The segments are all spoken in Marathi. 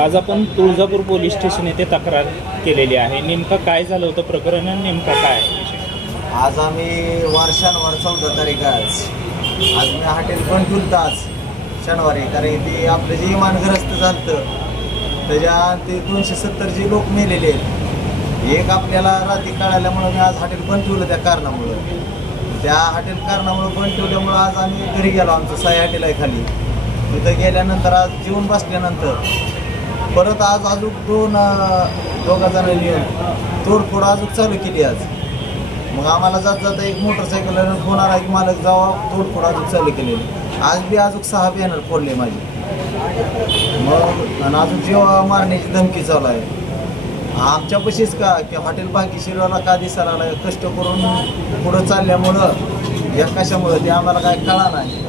आज आपण तुळजापूर पोलीस स्टेशन येथे तक्रार केलेली आहे. नेमकं काय झालं होतं प्रकरण आणि नेमकं काय आज आम्ही वार शनिवार चौदा तारीख आहे आज. आज मी हॉटेल पण ठुलतं आज शनिवारी. कारण ते आपलं जे इमानग्रस्त झालं त्याच्या ते दोनशे सत्तर जे लोक मेलेले आहेत एक आपल्याला रात्री कळाल्यामुळं मी आज हॉटेल पण ठेवलं त्या कारणामुळं. त्या हॉटेल कारणामुळं पण ठेवल्यामुळं आज आम्ही घरी गेलो आमचं साई हॉटेल आहे खाली. तिथं गेल्यानंतर आज जेवून बसल्यानंतर परत आज अजून दोन दोघा जणांनी येऊन तोडफोड अजून चालू केली आज. मग आम्हाला जात जाता एक मोटरसायकल होणार एक की मालक जावा तोडफोड अजून चालू केलेली. आज बी अजून सहा बॅनर फोडले माझे. मग आणि अजून जेव्हा मारण्याची धमकी चालू आहे. आमच्यापाशीच का की हॉटेल बाकी शिरवाला का दिसायला कष्ट करून पुढं चालल्यामुळं या कशामुळं ते आम्हाला काय कळा नाही.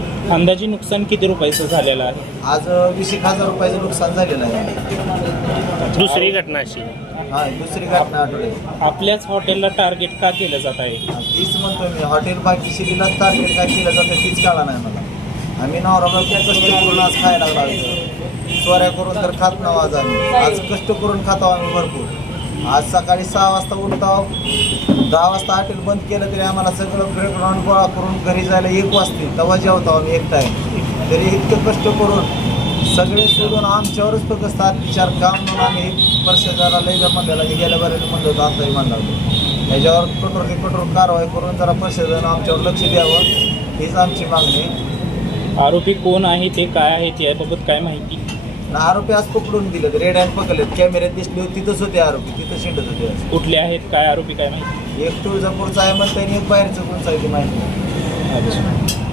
अंदाजे नुकसान किती रुपयाचं झालेलं आहे? आज वीस एक हजार रुपयाचं नुकसान झालेलं आहे. दुसरी घटना अशी. हा दुसरी घटना आठवड्यात आपल्याच हॉटेलला टार्गेट का केलं जात आहे? तीच म्हणतो मी. हॉटेल बाकीशिरीला टार्गेट काय केलं जातं तीच कळा नाही मला. आम्ही नवरा त्या कष्ट करून आज खायला लागलो. चोऱ्या करून तर खात नाव आज आम्ही. आज कष्ट करून खातो आम्ही भरपूर. आज सकाळी सहा वाजता उठताव दहा वाजता हॉटेल बंद केलं तरी आम्हाला सगळं ब्रेकग्राऊंड गोळा करून घरी जायला एक वाजते. तेव्हा जेवतो आम्ही एक टाईम तरी इतकं कष्ट करून सगळे सोडून आमच्यावरच फक्त अत्याचार काम म्हणून आम्ही परिषदाला लय जर म्हणलेला की गेल्या बऱ्याला म्हणलं होतं आताही म्हणला होतं याच्यावर कठोर ते कठोर कारवाई करून जरा परिषदेनं आमच्यावर लक्ष द्यावं. हीच आमची मागणी आरोपी कोण आहे ते काय आहे याबाबत काय माहिती? आरोपी आज पकडून दिले रेड हँड पकडलेत. कॅमेऱ्यात दिसले होते तिथंच होते आरोपी. तिथं शिंडत होते आज. कुठले आहेत? काय आरोपी काय माहिती? एक तुळजापूरचा आहे म्हणता एक बाहेरचं कोणचं आहे ते माहिती नाही. अच्छा.